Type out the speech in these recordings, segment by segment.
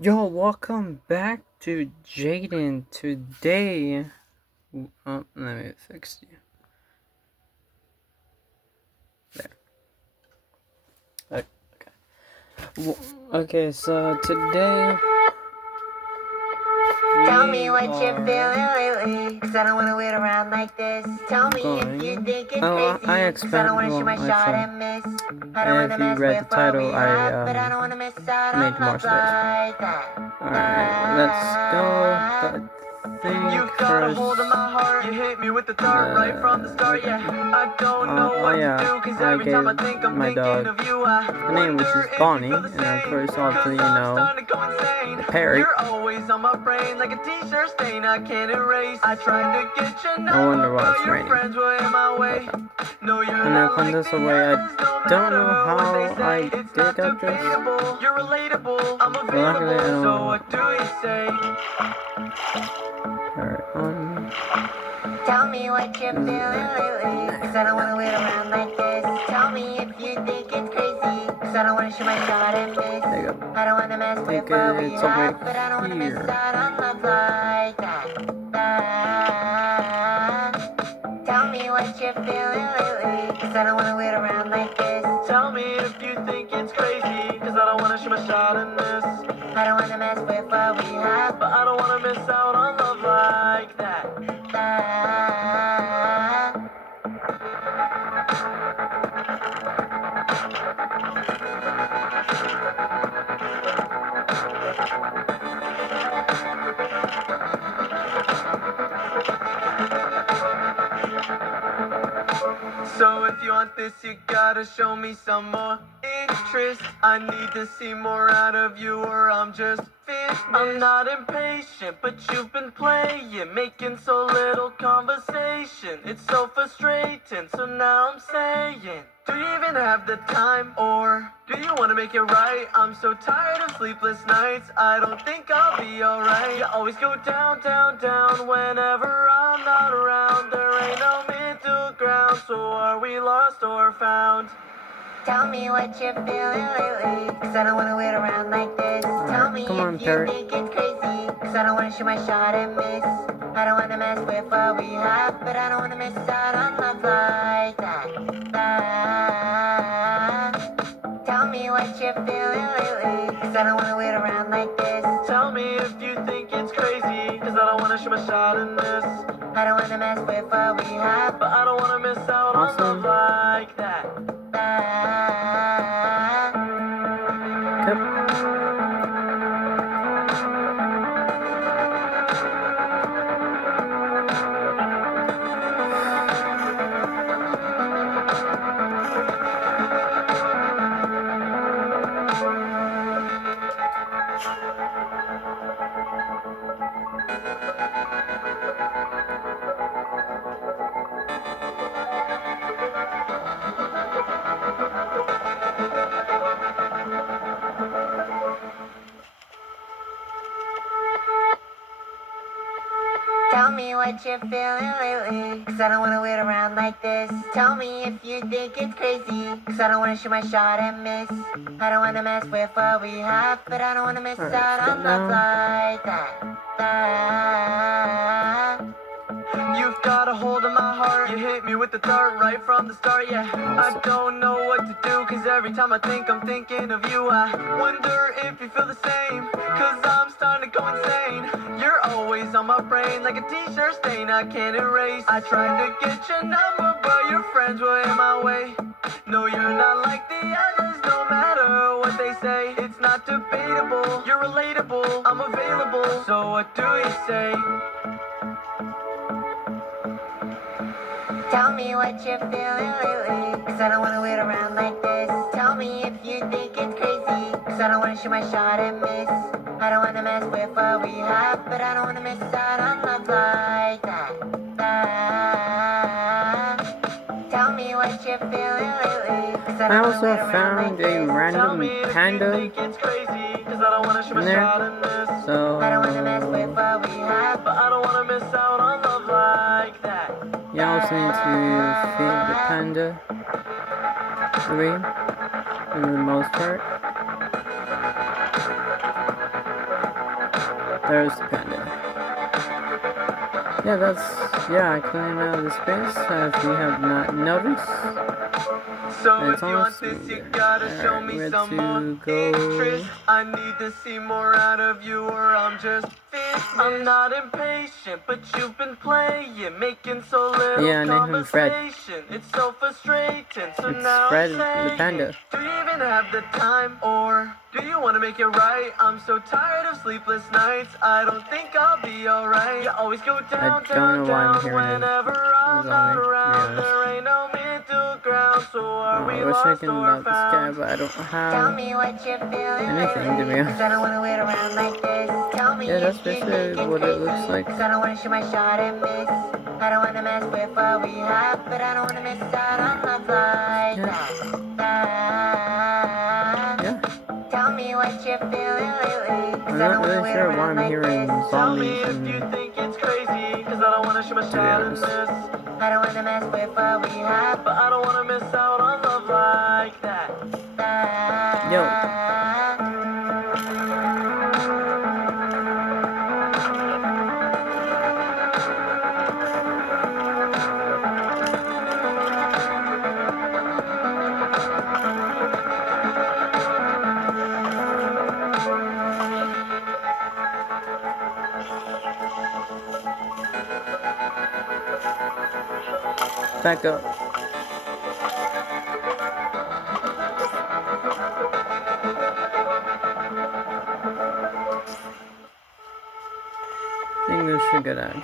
Yo, welcome back to Jaden. Today, let me fix you. There. Okay, so today Tell me what you're feeling lately, cause I don't wanna wait around like this. Tell me if you think it's crazy, cause I don't wanna shoot my shot and miss. I don't wanna mess with what we have, but I don't wanna miss out on love like that. Alright, let's go. But You've got a hold of my heart. You hit me with the dart right from the start. Yeah, I don't know what to do, cause every time I think I'm thinking of you. The name, which is Bonnie, and of course also, Perry. You're always on my brain like a t-shirt stain I can't erase. I tried to get your number, I wonder why it's but your raining. friends were in my way. No, you're And not I put like this the away. others, I no don't know matter how what they I say. It's did not get this. debatable. You're relatable. I'm Luckily, I available. don't So know. what do you say? Alright, Tell me what you're feeling lately, cause I don't wanna wait around like this. Tell me if you think it's crazy, cause I don't wanna shoot my shot and miss. There you go. I don't wanna mess with what we have, but I don't wanna miss out on love like that. Tell me what you're feeling lately, cause I don't wanna wait around like this. Tell me if you think it's crazy, cause I don't wanna shoot my shot and miss. I don't wanna mess with what we have, but I don't wanna miss out on love like that. So if you want this, you gotta show me some more interest. I need to see more out of you, or I'm just finished. I'm not impatient, but you've been playing, making so little conversation. It's so frustrating, so now I'm saying, do you even have the time, or do you wanna make it right? I'm so tired of sleepless nights, I don't think I'll be alright. You always go down, down, down whenever I'm not around. There ain't no middle ground, so are we lost or found? Tell me what you're feeling lately, cause I don't wanna wait around like this. Tell me if you think it's crazy, cause I don't wanna shoot my shot and miss. I don't wanna mess with what we have, but I don't wanna miss out on love like that. Tell me what you're feeling lately, cause I don't wanna wait around like this. Tell me if you think it's crazy, cause I don't wanna shoot my shot and miss. I don't wanna mess with what we have, but I don't wanna miss out on love like that. Tell me what you're feeling lately, cause I don't wanna wait around like this. Tell me if you think it's crazy, cause I don't wanna shoot my shot and miss. I don't wanna mess with what we have, but I don't wanna miss out on love like that. You've got a hold of my heart. You hit me with the dart right from the start. Yeah, I don't know what to do, cause every time I think I'm thinking of you. I wonder if you feel the same, cause I'm starting to go insane. You're always on my brain like a t-shirt stain I can't erase. I tried to get your number, but your friends were in my way. No, you're not like the others, no matter what they say. It's not debatable, you're relatable, I'm available. So what do you say? Tell me what you're feeling lately, cause I don't wanna wait around like this. Tell me if you think it's crazy, cause I don't wanna shoot my shot and miss. I don't wanna mess with what we have, but I don't wanna miss out on love like that. Tell me what you're feeling lately, cause I don't wanna wait around like this. I also found a random panda in there, so I don't wanna mess with what we have, but I don't wanna miss out on love like that. you also need to feed the panda 3 for the most part. There's the panda. Yeah, I came out of the space, if you have not noticed. So It's if you want almost this, you there. gotta show Alright, me we're some to more go. interest. I need to see more out of you, or I'm just finished. I'm not impatient, but you've been playing, making so little Yeah, name him Fred. conversation. It's so frustrating. So It's now Fred I'm the saying, panda. do you even have the time, or do you want to make it right? I'm so tired of sleepless nights. I don't think I'll be alright. You always go down, don't know why I'm down, hearing whenever I'm his not zombie, to be around. honest. There ain't no middle ground, so are we I wish I lost could or knock this guy, found? but I don't Tell have me what you're feeling anything, to be lately, 'cause honest. I don't wanna wait around like this. Tell me Yeah, that's if you basically think it's what it looks crazy, like. 'cause I don't wanna shoot my shot and miss. I don't wanna mess with what we have, but I don't wanna miss out on love like that. Yeah. Tell me what you're feeling lately, 'cause I'm I not don't wanna really wait sure why around I'm like hearing this. Tell me zombies if you and, think it's crazy, 'cause I don't wanna shoot my to be shot in honest. this. I don't wanna mess with what we have, but I don't wanna miss out on love like that. Yo. Back up. I think this should get out.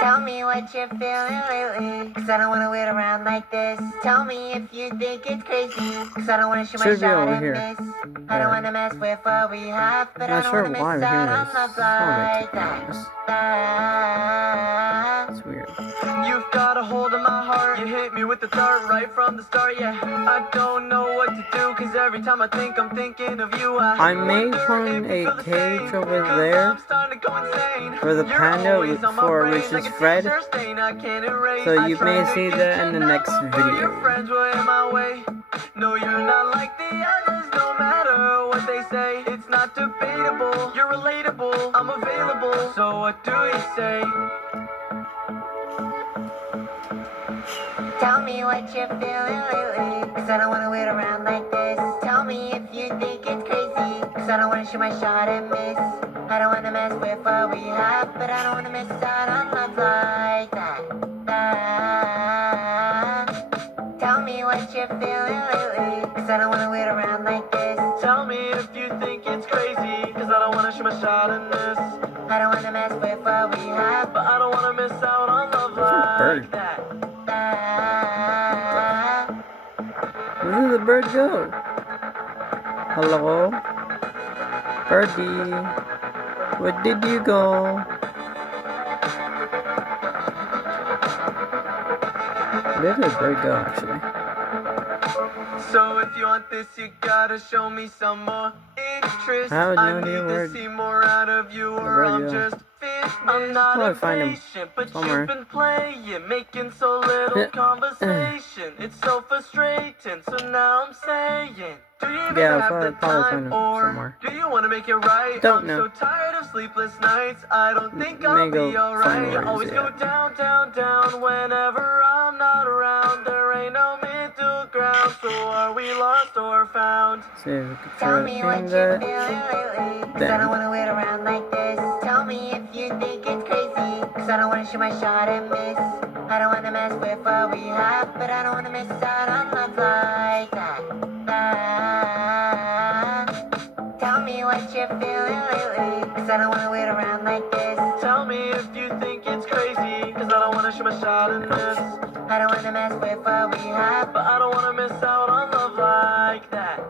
Tell me what you're feeling lately, 'cause I don't wanna wait around like this. Tell me if you think it's crazy, 'cause I don't wanna shoot my Should be shot over and here. miss. I don't wanna mess with what we have, but I Not don't sure wanna why I'm miss out hearing on this love zombie, like to be honest. that. It's weird. You've got a hold of my heart. You hit me with the dart right from the start, yeah. I don't know what to do, 'cause every time I'm thinking of you. I may put a cage over there for the panda, for which is Fred. So you may see that in the next video. No, you're not like the others, no matter what they say. It's not debatable, you're relatable, I'm available. So what do you say? Tell me what you're feeling lately, 'cause I don't wanna wait around like this. Tell me if you think it's crazy, 'cause I don't wanna shoot my shot and miss. I don't wanna mess with what we have, but I don't wanna miss out on love like that. Tell me what you're feeling lately, 'cause I don't wanna wait around like this. Tell me if you think it's crazy, 'cause I don't wanna shoot my shot in this. I don't wanna mess with what we have, but I don't wanna miss out on love like that. Where did the bird go? Hello? Birdie? Where did you go? Where did the bird go, actually? So if you want this, you gotta show me some more interest. I have no need idea where to see more out of you, or bird I'm go. just finished. I'm not Probably find him impatient, but somewhere. you've been playing, making so little conversation. It's so frustrating. So now I'm saying, do you even Yeah, have I'll the probably find time, him or somewhere. do you want to make it right? Don't I'm know. so tired of sleepless nights. I don't think May I'll go be find alright. where You always he's go at. down, down, down whenever I'm not around. There ain't no middle ground, so are we lost or found? See if we can Tell try me to what ping you're that. feeling lately, 'cause I don't wanna wait around like this. Tell me if you think it's crazy, 'cause I don't wanna shoot my shot and miss. I don't wanna mess with what we have, but I don't wanna miss out on love like that. Tell me what you're feeling lately, 'cause I don't wanna wait around like this. Tell me if you think it's crazy, 'cause I don't wanna shoot my shot in this. I don't wanna mess with what we have, but I don't wanna miss out on love like that.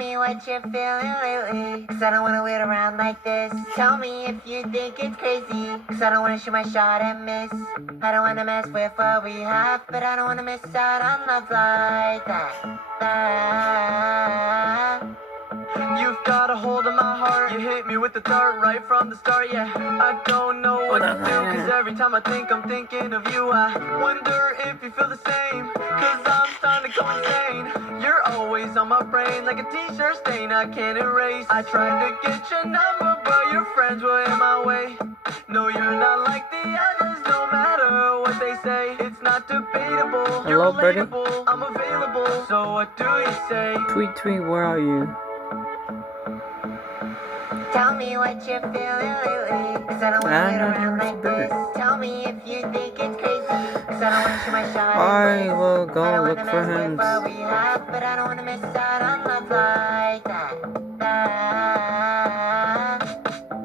me what you're feeling lately, cause I don't wanna wait around like this. Tell me if you think it's crazy, cause I don't wanna shoot my shot and miss. I don't wanna mess with what we have, but I don't wanna miss out on love like that. You've got a hold of my heart. You hit me with the dart right from the start, yeah. I don't know what to do, cause every time I think I'm thinking of you. I wonder if you feel the same, cause I'm starting to go insane. You're always on my brain like a t-shirt stain I can't erase. I tried to get your number, but your friends were in my way. No, you're not like the others, no matter what they say. It's not debatable. Hello, You're Birdie. relatable. I'm available. So what do you say? Tweet, where are you? Tell me what you're feeling lately, cause I don't wanna wait around like this. Tell me if you think it's crazy, cause I don't wanna shoot my shot. I will go look for him. But we have, but I don't wanna miss out on love like that.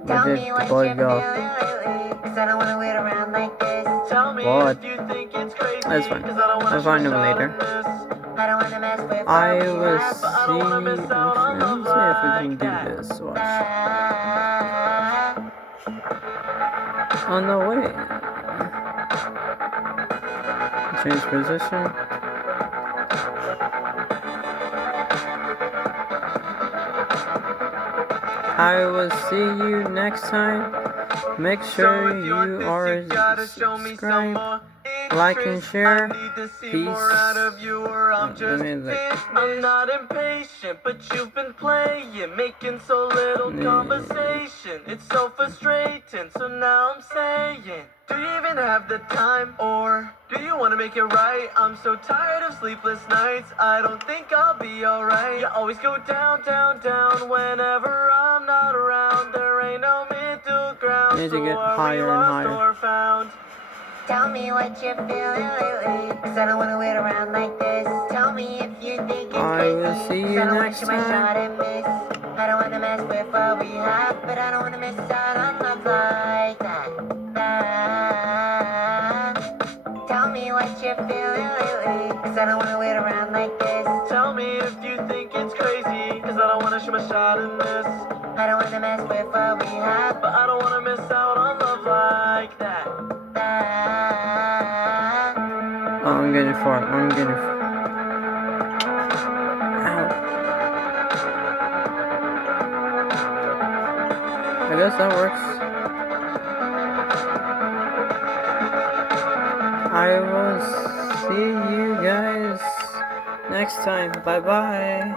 Tell me what you're feeling lately, cause I don't wanna wait around like this. Tell me if you think it's crazy. That's fine. Cause I don't wanna I'll find him shoot my shot later. in this. I don't wanna mess with I what we will have, but I see. don't wanna miss out on Let's love see if we can like do that. this. Watch. Oh no, wait. Change position. I will see you next time. Make sure you are subscribed, like and share. Peace. I'm not impatient, but you've been playing, making so little conversation. It's so frustrating, so now I'm saying, do you even have the time, or do you want to make it right? I'm so tired of sleepless nights, I don't think I'll be alright. You always go down, down, down whenever I'm not around. There ain't no middle ground, Need to so get are higher we and lost higher. or found? Tell me what you're feeling lately, cause I don't wanna wait around like this. Tell me if you think it's I crazy, will see you cause I don't wanna next shoot my shot time. and miss. I don't wanna mess with what we have, but I don't wanna miss out on love like that. Tell me what you're feeling lately, cause I don't wanna wait around like this. Tell me if you think it's crazy, cause I don't wanna shoot my shot in this. I don't wanna mess with what we have, but I don't wanna miss out on love like that. Oh, I'm getting far. I'm getting far. Ow. I guess that works. I will see you guys next time. Bye bye.